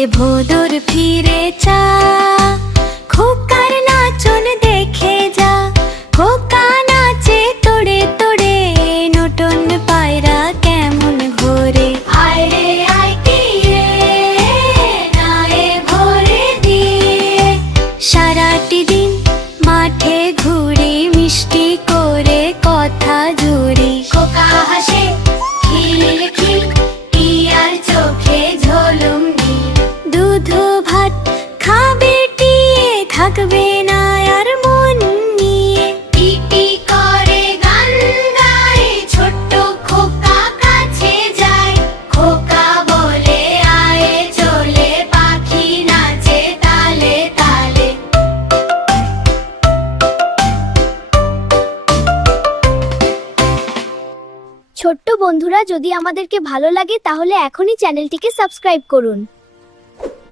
আসে ভোদর ফিরে চা, খোকার নাচন দেখে যা। খোকা নাচে তোড়ে তোড়ে, নতুন পায়রা কেমন ঘোরে। আয় রে আয় টিয়ে, নায়ে ভরে দিয়ে। সারাটি দিন মাঠে ঘুরি, মিষ্টি করে কথা জুড়ি। খোকা হাসে খিল খিল, টিয়ার চোখে ঝোলুম নীল। দুধ ভাত খাবে টিয়ে, থাকবে না আর মন নিয়ে। টিটি করে গান গায়, ছোট্ট খোকা কাছে যায়। খোকা বলে আয় চলে, পাখি নাচে তালে তালে। ছোট্ট বন্ধুরা, যদি আমাদেরকে ভালো লাগে তাহলে এখনই চ্যানেলটিকে সাবস্ক্রাইব করুন।